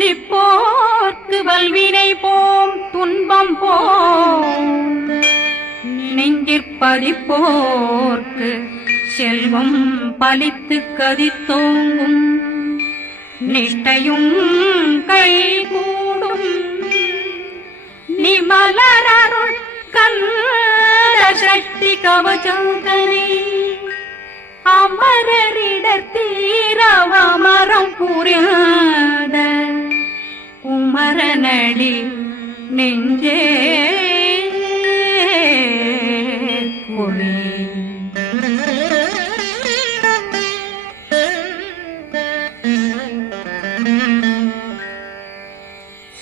சிந்திப்போர்க்கு வல்வினை போம் துன்பம் போம் நெஞ்சிற்பதிப்போர்க்கு செல்வம் பலித்து கதித்தோங்கும் நிஷ்டையும் கைகூடும் நிமலரருள் கந்த சக்தி கவசந்தனை அமரரிடத்தீரவமரம் புரியாத குமரனடி நெஞ்சே குழி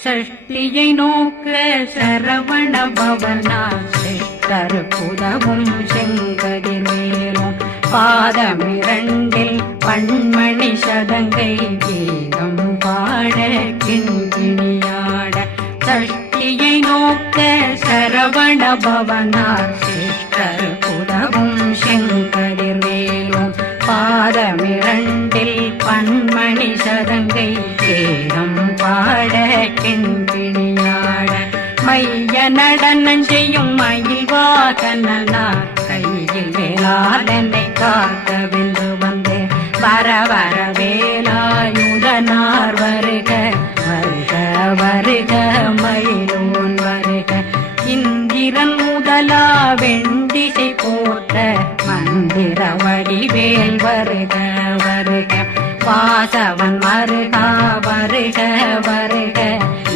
சஷ்டியை நோக்க சரவண பவனா சிஷ்டர் புதவும் செங்கதிர் மேலும் பாதமிரண்டில் பண்மணி சதங்கை கீதம் பாட கிண்கிணியாட சஷ்டியை நோக்க சரவண பவனா சிஷ்டர் புதவும் செங்கதிர் மேலும் பாதமிரண்டில் பண்மணி சதங்கை கீதம் பாட கிண்கிணியாட மைய நடனம் செய்யும் மயில் வாகனார் கையில் வேளாளனை காக்க வென்று வந்து வர வர வேலாயுதனார் வருக வருக வருக மயிலோன் வருக இந்திரன் முதலா வெண்டிசை போட்ட மந்திர வடிவேல் வருக வருக வாசவன் மருகா வருக வருக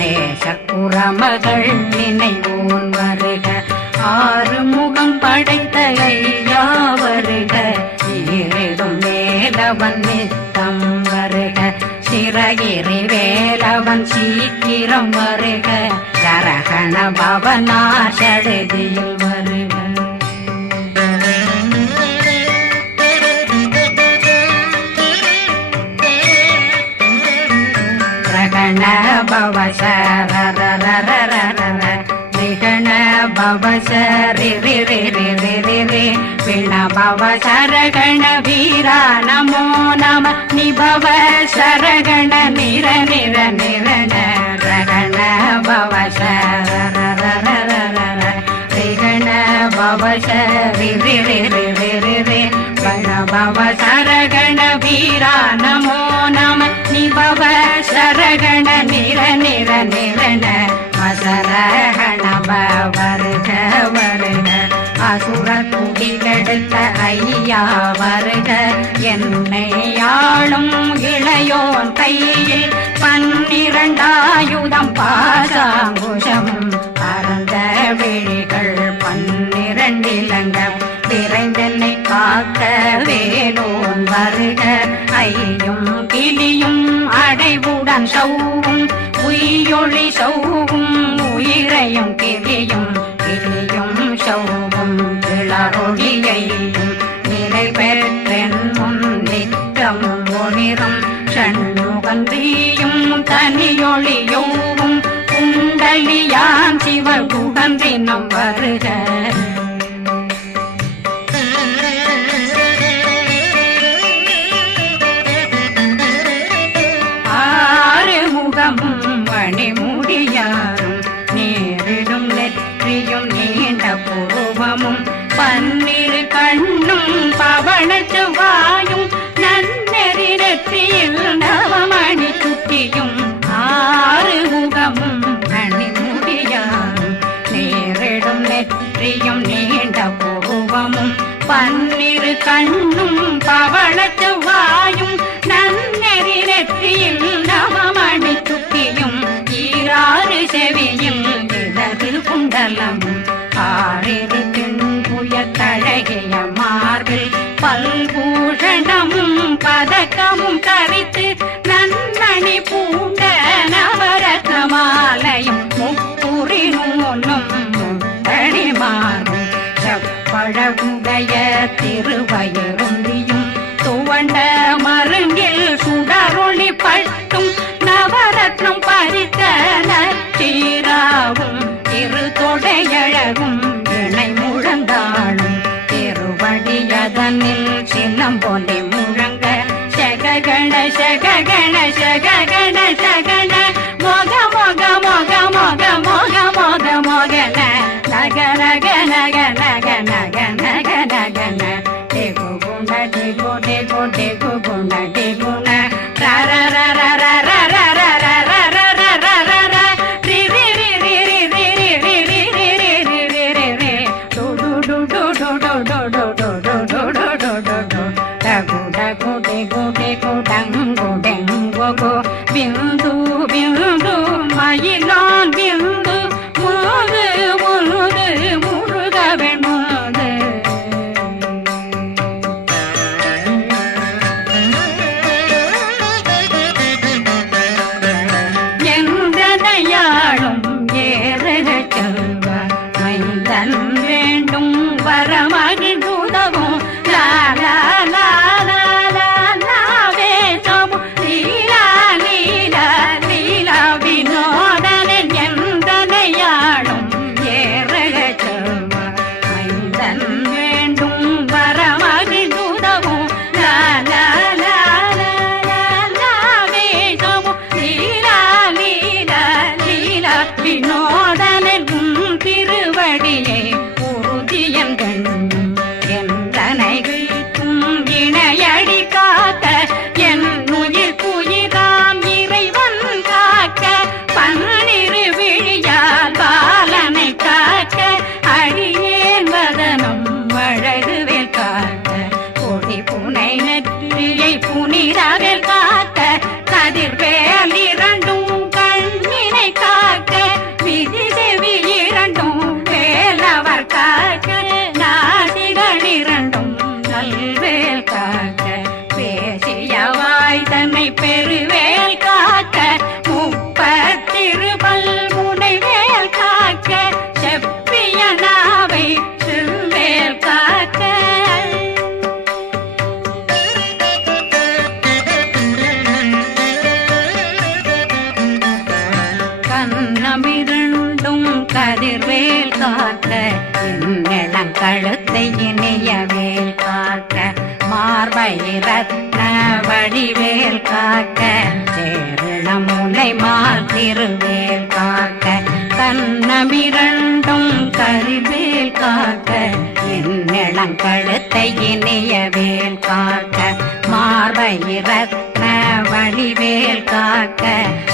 நேசக்குறமகள் நினைவோன் வருக ஆறு முகம் படைத்த ஐயா வருக ஈரிடும் வேலவன் நித்தம் வருக சிறகிரி வேலவன் சீக்கிரம் வருக ஜரகண பவனா சடுதியில் வருக ரகண பவசரரரரரரர விகண பவசரிரிரிரிரிரிரி விண பவசரகண வீரா நமோ நம நிபவ சரகண நிர நிர நிரண ரகண பவசரரரரரர விகண பவசரிரிரிரிரிரி கண பவசரகண வீரா நமோ நம நிபவ சரகண நிர நிர நிரண மசரகண வருக வருக அசுர குடிகெடுத்த ஐயா வருக என்னை ஆளும் இளையோன் கையில் 12 பாசாங்குஷமும் பரந்த விழிகள் 12 இலங்கம் விரைந்தென்னை காக்க வேலோன் வருக ஐயும் கிளியும் அடைவுடன் சௌவும் உயிரொளி சௌவும் உயிரையும் கிளியும் கிளியும் சௌவும் இளரொளியையும் நிலை பெற்றென் முன் நிற்கும் ஒளிரும் சண்முகந்தியும் தனியொளியோவும் குண்டலியான் சிவ குகந்தினம் வருக மணிமுடியாரும் நேரிடும் நெற்றியும் நீண்ட பூவமும் 12 கண்ணும் பவன செவ்வாயும் நன்னெறி நெற்றியில் நவமணி சுட்டியும் 6 முகமும் மணிமுடியாரும் நேரிடும் நெற்றியும் நீண்ட பூவமும் 12 கண்ணும் பவன செவ்வாயும் நன்னெறி நெற்றியில் நவமணி சுட்டியும் 6 செவியும் இடது குண்டலம் 6 தின்புயத்தழகிய மார்பில் பல்பூஷணமும் பதக்கமும் தரித்து நன்மணி பூண்ட நவரத்ன மாலையும் முப்புரி நூலும் முத்தணி மாறும் செப்பழகுடைய திருவயருந்தியும் துவண்ட மருங்கில் சுடரொளி பட்டும் நவரத்னம் பறித்த நச்சீராவும் திருத்தொடையழகும் இணை முழந்தாளும் திருவடியதனில் சின்னம்பொலி முழங்க சககண சககண சககண சகண பிந்து பிந்து மயிலான் பிந்து முழுது முழுது முழுகவன் முழுது எந்தனையாளும் ஏறுக செல்வார் மைந்தன் வேண்டும் வரமகிழ்ந்துதவும் லாலா புனிதவேல் காக்க கதிர்வேல் இரண்டும் கண்ணினை காக்க விதி செவி இரண்டும் வேலவர் காக்க நாசிகள் இரண்டும் நல்வேல் காக்க பேசிய வாய் தன்னை பெருவேல் காக்க முப்பத்திருபல் முனைவேல் காக்க செப்பிய நாவை செல்வேல் காக்க கண்ணமிரண்டும் கதிர்வேல் காக்க இளங்கழுத்தை இணையவேல் காக்க மார்பை ரத்ன வடிவேல் காக்க சேரணமுலை மால் திருவேல் காக்க கண்ணமிரண்டும் கதிர்வேல் காக்க இளங்கழுத்தை இணையவேல் காக்க மார்பை ரத்ன வடிவேல் காக்க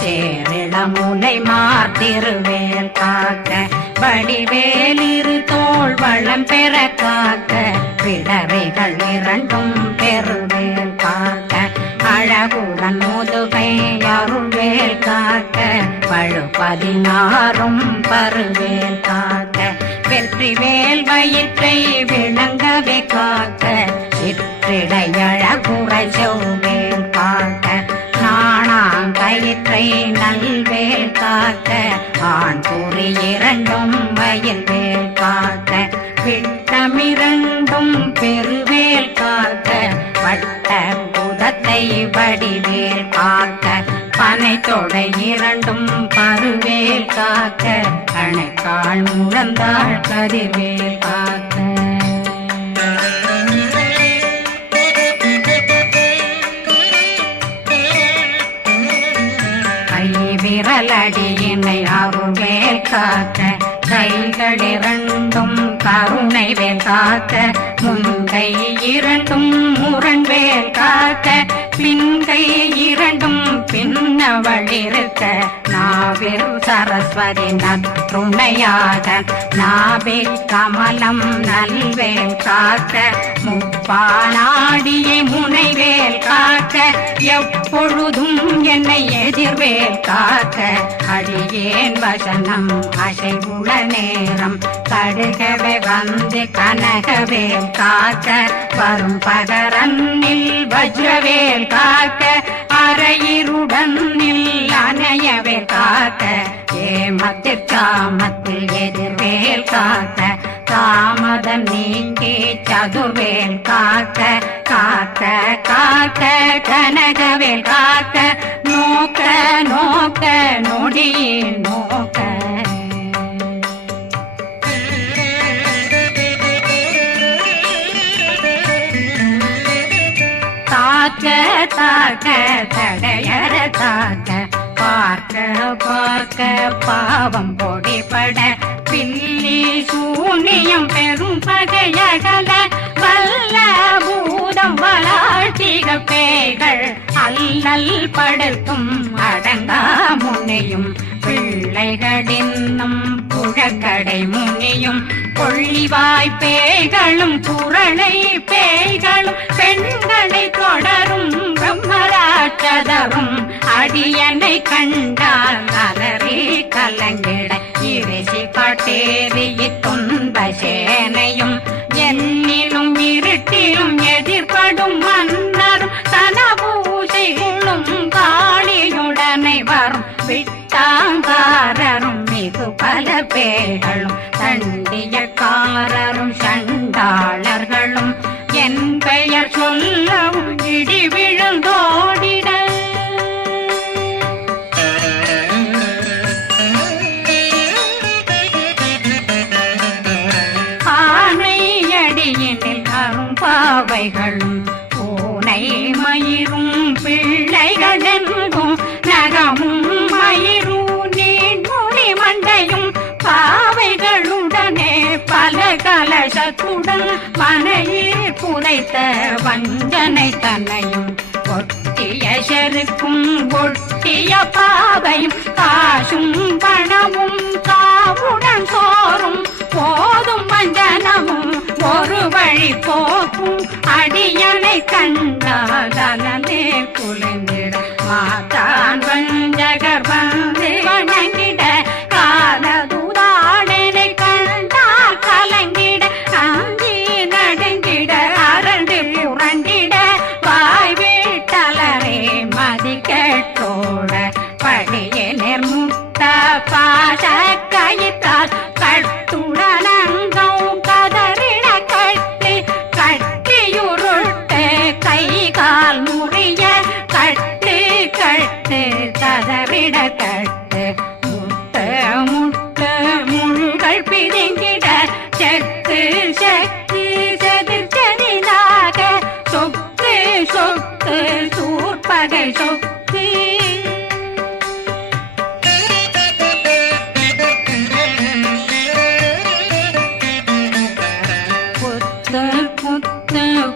சேரிளமுலை மார்த்திருவேல் காக்க வடிவேல் இரு தோள் வளம் பெற காக்க பிடரைகள் இரண்டும் பெருவேல் காக்க அழகுடன் முதுகை அருள்வேல் காக்க பழு 16 பருவேல் காக்க வெற்றி வேல் வயிற்றை விளங்கவே காக்க சிற்றிடையழகுறை செவ்வேல் காக்க நாணாங்கயிற்றை நல்வேல் காக்க ஆண் குறி இரண்டும் வயல்வேல் காக்க விட்டமிரண்டும் பெருவேல் காக்க வட்ட புதத்தை வடிவேல் காக்க பனை தொடை இரண்டும் பருவேல் காக்க அணைக்கால் முழந்தாள் கதிர்வேல் காக்க விரலடியினை அருள்வேல் காக்க கைகள் இரண்டும் கருணை வேல் காக்க முன்கை இரண்டும் முரண்வேல் காக்க பின்கை இரண்டும் பின்னவளிருக்க நாவில் சரஸ்வதி நற்றுணையாக நாபி கமலம் நல்வேல் காக்க முப்பானாடியை முனைவேல் காக்க எப்பொழுதும் என்னை எதிர்வேல் காக்க அடியேன் வசனம் அசைவுள நேரம் கடுகவே வந்து கனகவேல் காக்க வரும் பகரன்னில் வஜ்ரவேல் காக்க அரையிருடன் அணையவேல் காக்க ஏமத்தில் காமத்தில் எதிர்வேல் காக்க தாமதம் நீங்கி சதுர்வேல் காக்க காக்க காக்க கனகவேல் காக்க நோக்க நோக்க நொடியில் நோக்க தாக்க தாக்க தடையற தாக்க பார்க்க பார்க்க பாவம் பொடிபட பில்லி சூனியம் பெரும் பகையகல வல்ல பூதம் வளாட்டிக பேய்கள் அல்லல் படுத்தும் அடங்கா முனையும் பிள்ளைகளின்னும் புழக்கடை முனியும் கொள்ளிவாய் பேய்களும் குரளை பேய்களும் பெண்களை தொடரும் பிரம்மராட்சதரும் அடியனை கண்டால் அலறி கலங்கிட இரிசி காட்டேறிய துன்ப சேனையும் என்னிலும் இருட்டிலும் எதிர்படும் மன்னரும் தனபூசைகளும் காளியுடனை வரும் விட்டாங்காரரும் மிகு பல பேர்களும் தண்டியக்காரரும் சண்டாளர்களும் என் பெயர் சொல்லவும் இடி விழுந்தோடிட ஆனையடியினில் அரும்பாவைகளும் பூனை மயிரும் பிள்ளைகளெங்கும் நகமும் மயிரும் நீண்முனி மண்டையும் பாவைகளுடனே பல கலசத்துடன் மனையில் புதைத்த வஞ்சனை தன்னையும் ஒட்டிய செருக்கும் ஒட்டிய பாவையும் காசும் பணமும் காவுடன் சோறும் போதும் வஞ்சனமும் ஒரு வழி போக்கும் அடியனை கண்டாலே குளிர்ந்திட மாதான் வஞ்சகர் வந்து வணங்கிட காலதுதாடனை கண்டால் கலங்கிட அஞ்சி நடுங்கிட அரண்டு புரண்டிட வாய் வீட்டலரே மதி கேட்டோட படியே நிர்முத்த பாச கயிற்றால் கட்டுடலங்கம் கதறிட கட்டி கட்டியுருட்டு கை கால் முறிய கட்டு கட்டு கதறிட கட்டு முட்ட முட்ட முள்கள் பிதுங்கிட செக்கு செக்கு செதிர் செதிலாக சொக்கு சொக்கு சூர்பகை சொக்கு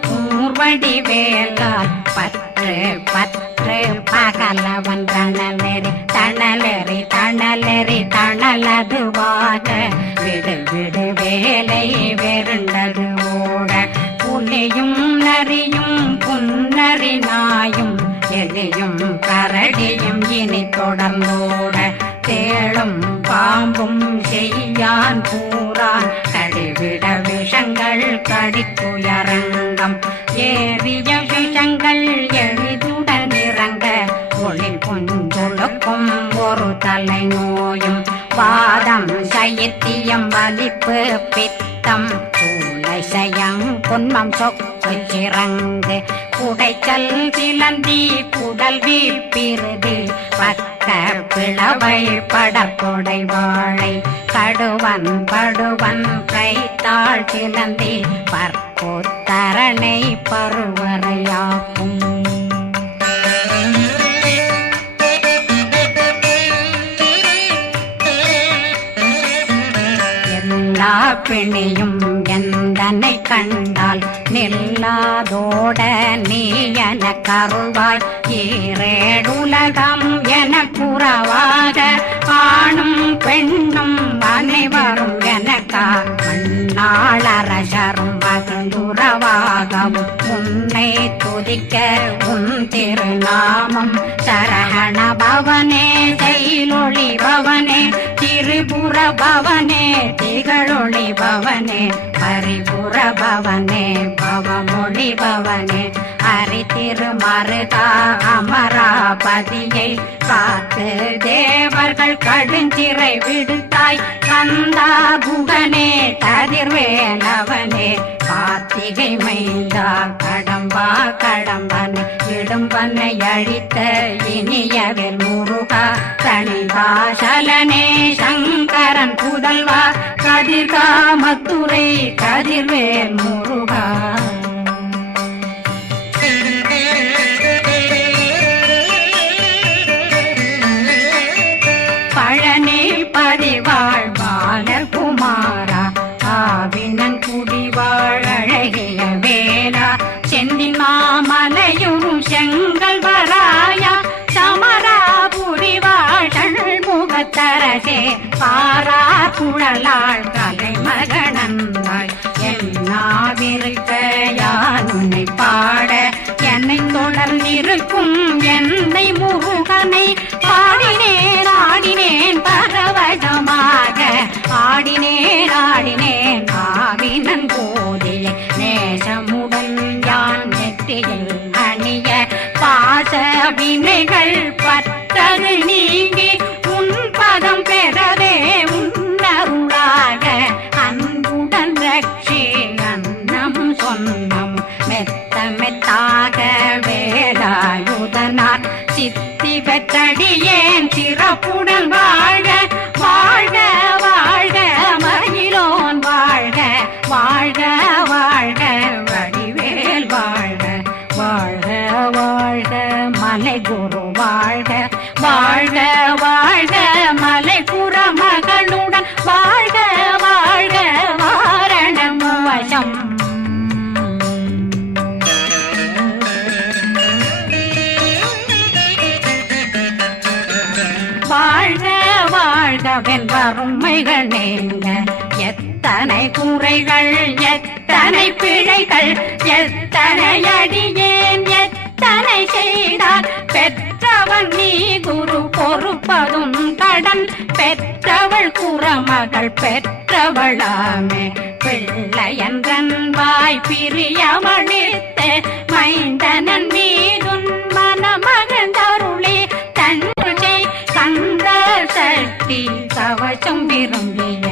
கூர்வடி வேலால் பற்று பற்று பகலவன் தணலெறி தணலெறி தணலெறி தணலதுவாக விடு விடு வேலை வெருண்டது ஓட புலியும் நரியும் புன்னரி நாயும் எலியும் கரடியும் இனி தொடர்ந்தோட தேளும் பாம்பும் செய்யான் பூரான் கடிவிட விஷங்கள் கடித்துயரங்கம் ஏறிய விஷங்கள் எளிதுடன் இறங்க ஒளி கொஞ்சொழுக்கும் ஒரு தலை நோயும் வாதம் சைத்தியம் வலிப்பு பித்தம் சயம் பொன்மம் சொக்கு சிறங்கு குடைச்சல் சிலந்தி குடல் வீழ்பிருதி பக்க பிளவை படப்பொடை வாழை கடுவன் படுவன் கைத்தாள் சிலந்தி பற்போத்தரணை பருவரையாக்கும் எல்லா பிணியும் எந்தனை கண்டால் நில்லாதோட நீ என கருள்வாய் ஈரேடுலகம் என குறவாக ஆணும் பெண்ணும் அனைவரும் எனக்கா மண்ணாளரசரும் மகிழ்ந்துறவாகவும் உன்னை துதிக்க உன் திருநாமம் சரகண பவனே செயலொளி பவனே திரிபுர பவனே திகழொளி பவனே பரிபுர பவனே பவமொழி பவனே அரி திருமருதா அமராபதியை காத்து தேவர்கள் கடுஞ்சிறை விடுத்தாய் கந்தா குகனே கதிர்வேலவனே கார்த்திகை மைந்தா கடம்பா கடம்பனை இடும்பனை அழித்த இனியவில் முருகா தனிதாசலனே சங்கரன் புதல்வா கதிர்காமத்துறை கதிர்வேல் முருகா பழனி பதிவாழ் பாலகுமாரா மலையுறு செங்கல் வராயா சமராபுரி வாழல் முகத்தரசே பாரா குழலாள் தலைமகனந்தாய் என்னாவிருக்க யானுனை பாட என்னை தொடர்ந்திருக்கும் என்னை முருகனை பாடினேன் ஆடினேன் பரவசமாக ஆடினேன் ஆவினன் போதிய நேசமுடன் யான் நெற்றியில் அணிய பாச வினைகள் பற்றது நீங்கி உன் பதம் பெறவே உன்னருளாக அன்புடன் ரட்சி அன்னம் சொன்னம் மெத்த மெத்தாக வேலாயுதனார் சித்தி பெற்றடியேன் சிறப்புடன் வாழ்க வாழ்க வாழ்க மகிழோன் வாழ்க வாழ்க வாழ்க வடிவேல் வாழ்க வாழ்க வாழ்க மலை குரு வாழ்க வாழ்க வாழ்க மலை புற மகளுடன் வாழ்க வாழ்க வாரணம் வசம் வாழ்க வாழ்க வெண்பருமைகள் நீங்க எத்தனை குறைகள் எத்தனை பிழைகள் எத்தனை அடியேன் எத்தனை செய்தார் பெற்றவன் நீ குரு பொறுப்பதும் கடன் பெற்றவள் குறமகள் பெற்றவளாமே பிள்ளையன்றன் வாய் பிரியமளித்த மைந்தனன் மீதுன் மனமகந்தருளே தன்னை கந்த சக்தி கவசம் விரும்பிய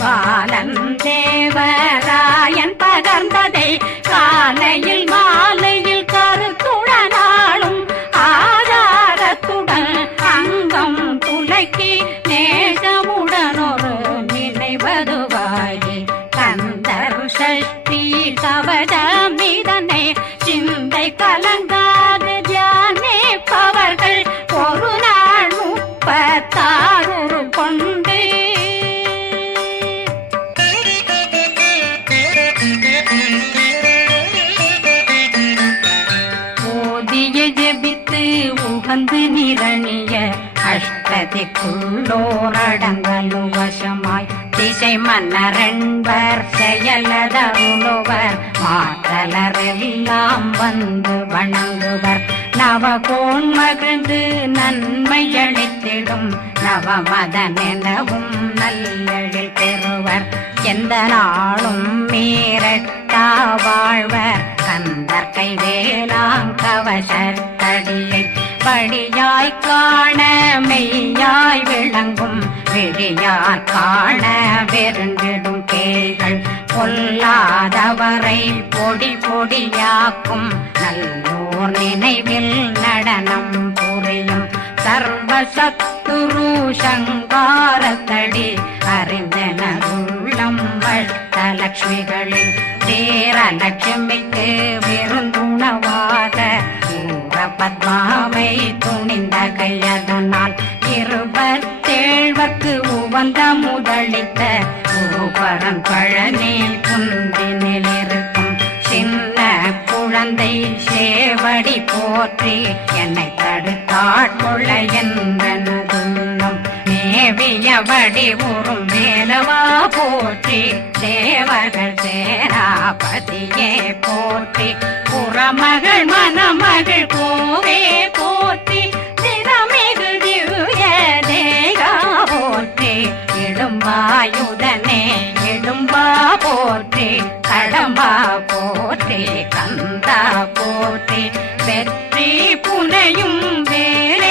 பாலன் தேவராயன் பகர்ந்ததை காலையில் மாலையில் கருத்துடனாலும் ஆதாரத்துடன் அங்கம் துலக்கி நேசமுடனொரு நினைவதுவாகி கந்தர் சஷ்டி கவசம் இதனை சிந்தை கலங்காது தியானிப்பவர்கள் ஒரு நாள் 36 கொண்டு ஓதிய ஜெபித்து உகந்து நிரணிய அஷ்டதிக்குள்ளோரடங்கலும் வசமாய் திசை மன்னரன்பர் செயலதருளுவர் மாற்றலரெல்லாம் வந்து வணங்குவர் நவகோன் மகிழ்ந்து நன்மையளித்திடும் நவமதனெனவும் நல்லெழில் பெறுவர் எந்த நாளும் மீறட்டா வாழ்வர் கந்தர் கைவேலாங்கவசத்தடியை படியாய் காண மெய்யாய் விளங்கும் விழியார் காண வெருண்டிடும் கேள்கள் பொல்லாதவரை பொடி பொடியாக்கும் நல்லோர் நினைவில் நடனம் புரியும் சர்வசத்துரு சங்காரத்தடி அறிந்தனருள்ளம் வட்டலட்சுமிகளில் தேரலட்சுமிக்கு விருந்துணவாக பத்மாவை துணிந்த கையதனால் 27 உவந்த முதலித்த குருபரன் பழனி குந்தினில் இருக்கும் சின்ன குழந்தை சேவடி போற்றி என்னை தடுத்தாட்கொள்ள என்பனதுள்ளம் மேவியபடி உறும் வேலவா போற்றி தேவர்கள் சேராபதியே போற்றி புறமகள் மணமகள் கோவே போற்றி திறமிகு திவ்ய தேகா போற்றி இடும்பாயுதனே இடும்பா போற்றி கடம்பா போற்றி கந்தா போற்றி வெற்றி புனையும் வேல